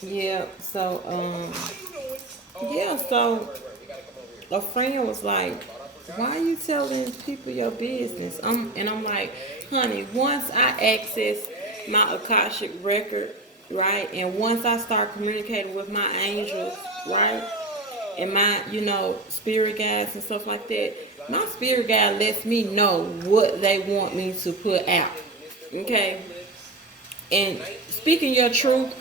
Yeah, so yeah, so a friend was like, "Why are you telling people your business?" I'm like, "Honey, once I access my Akashic record, right, and once I start communicating with my angels, right, and my spirit guides and stuff like that, my spirit guide lets me know what they want me to put out. Okay, and speaking your truth,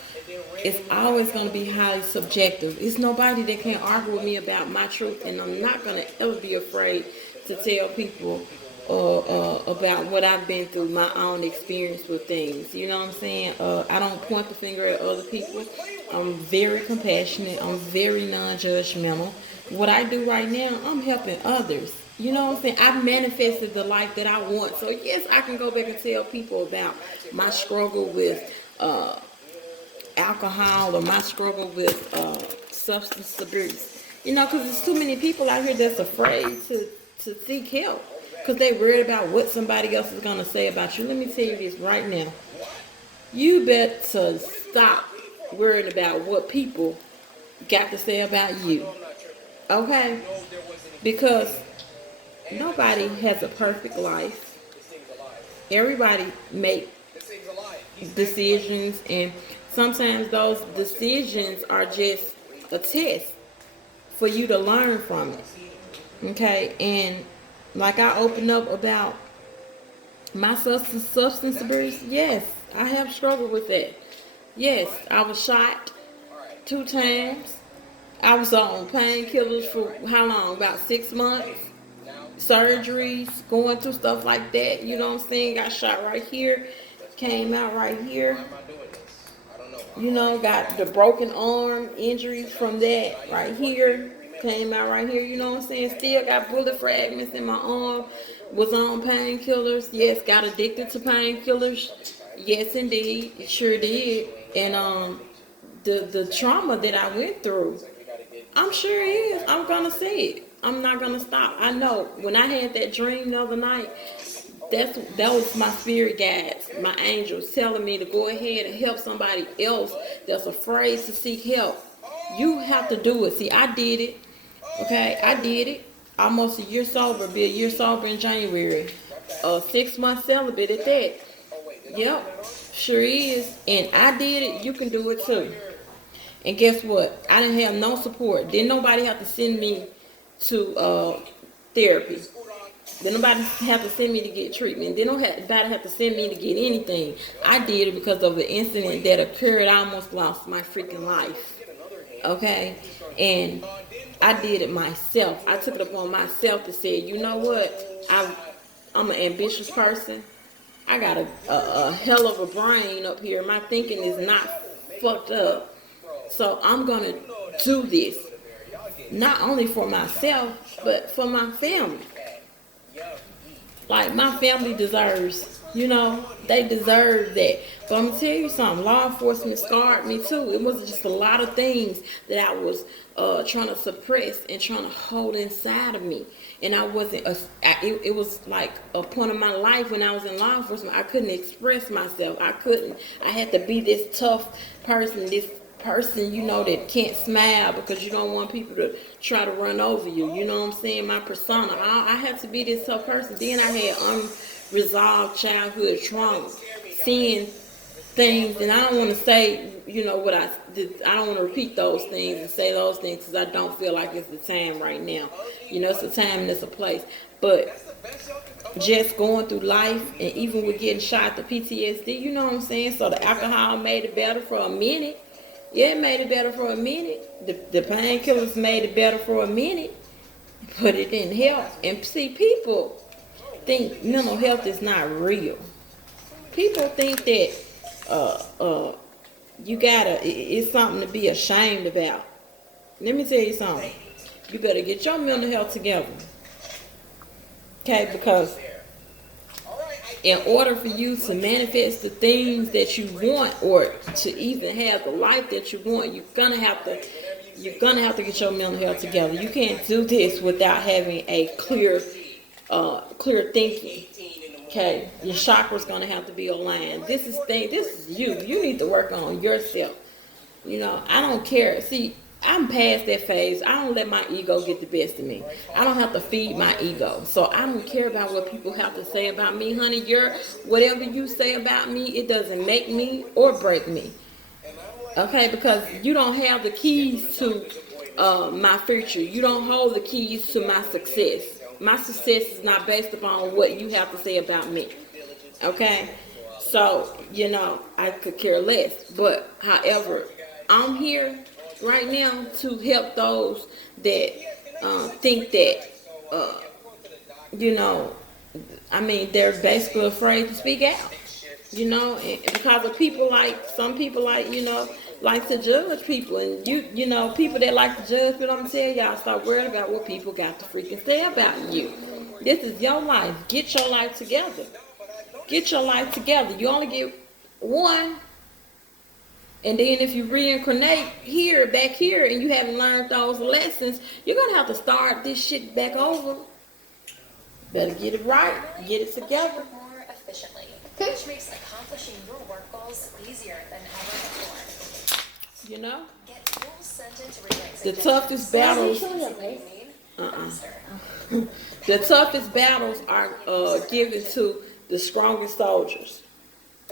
it's always going to be highly subjective. It's nobody that can argue with me about my truth, and I'm not going to ever be afraid to tell people about what I've been through, my own experience with things. You know what I'm saying? I don't point the finger at other people. I'm very compassionate. I'm very non-judgmental. What I do right now, I'm helping others. You know what I'm saying? I've manifested the life that I want. So yes, I can go back and tell people about my struggle with alcohol or my struggle with substance abuse. Because there's too many people out here that's afraid to seek help because they worried about what somebody else is going to say about you. Let me tell you this right now. You better stop worrying about what people got to say about you. Okay? Because nobody has a perfect life. Everybody make decisions, and sometimes those decisions are just a test for you to learn from it. Okay, and like I opened up about my substance abuse, yes, I have struggled with that. Yes, I was shot 2 times. I was on painkillers for how long? About 6 months. Surgeries, going through stuff like that. You know what I'm saying? Got shot right here, came out right here. Got the broken arm injuries from that right here. Came out right here, you know what I'm saying? Still got bullet fragments in my arm. Was on painkillers. Yes, got addicted to painkillers. Yes, indeed. It sure did. And the trauma that I went through, I'm sure it is. I'm gonna say it. I'm not gonna stop. I know when I had that dream the other night, that was my spirit guides, my angels telling me to go ahead and help somebody else that's afraid to seek help. You have to do it. See, I did it. Okay, I did it. Almost a year sober. Be a year sober in January. 6 months celibate at that. Yep, sure is. And I did it. You can do it too. And guess what? I didn't have no support. Didn't nobody have to send me to therapy. Then nobody have to send me to get treatment. Then nobody have to send me to get anything. I did it because of an incident that occurred. I almost lost my freaking life. Okay? And I did it myself. I took it upon myself to say, you know what? I'm an ambitious person. I got a hell of a brain up here. My thinking is not fucked up. So I'm going to do this. Not only for myself, but for my family. Like my family deserves, they deserve that. But I'm gonna tell you something. Law enforcement scarred me too. It was just a lot of things that I was trying to suppress and trying to hold inside of me. And I wasn't. It was like a point of my life when I was in law enforcement. I couldn't express myself. I couldn't. I had to be this tough person. This person, that can't smile because you don't want people to try to run over you. You know what I'm saying? My persona. I had to be this tough person. Then I had unresolved childhood trauma. Seeing things, and I don't want to say, what I did. I don't want to repeat those things and say those things because I don't feel like it's the time right now. It's a time and it's a place. But just going through life and even with getting shot, the PTSD, you know what I'm saying? So the alcohol made it better for a minute. Yeah, it made it better for a minute. The painkillers made it better for a minute, but it didn't help. And see, people think mental health is not real. People think that it's something to be ashamed about. Let me tell you something. You better get your mental health together. Okay, because in order for you to manifest the things that you want or to even have the life that you want, you're gonna have to get your mental health together. You can't do this without having a clear thinking. Okay, your chakra's gonna have to be aligned. This is you. You need to work on yourself. You know, I don't care. See, I'm past that phase. I don't let my ego get the best of me. I don't have to feed my ego. So I don't care about what people have to say about me, honey. Whatever you say about me, it doesn't make me or break me. Okay, because you don't have the keys to my future. You don't hold the keys to my success. My success is not based upon what you have to say about me. Okay, so you know I could care less. But however, I'm here right now to help those that think that you know, I mean, they're basically afraid to speak out. You know, and because of people like some people like like to judge people, and you know people that like to judge. But I'm gonna tell y'all, stop worrying about what people got to freaking say about you. This is your life. Get your life together. Get your life together. You only get one. And then if you reincarnate back here, and you haven't learned those lessons, you're going to have to start this shit back over. Better get it right. Get it together. More efficiently, which makes accomplishing your work goals easier than ever before. You know? Get full sentence rewrites. The toughest battles... The toughest battles are given to the strongest soldiers.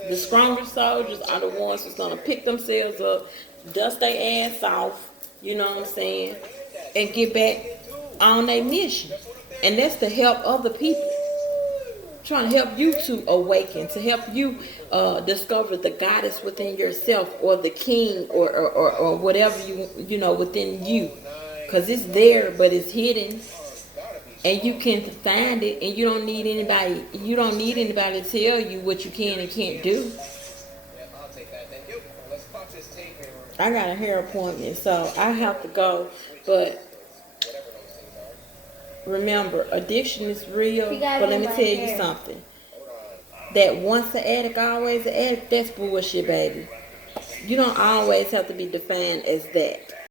The strongest soldiers are the ones that's going to pick themselves up, dust their ass off, you know what I'm saying, and get back on their mission. And that's to help other people. Trying to help you to awaken, to help you discover the goddess within yourself, or the king, or whatever you know within you. Because it's there, but it's hidden. And you can find it, and you don't need anybody to tell you what you can and can't do. I got a hair appointment, so I have to go. But remember, addiction is real. But let me tell you something. That once an addict, always an addict, that's bullshit, baby. You don't always have to be defined as that.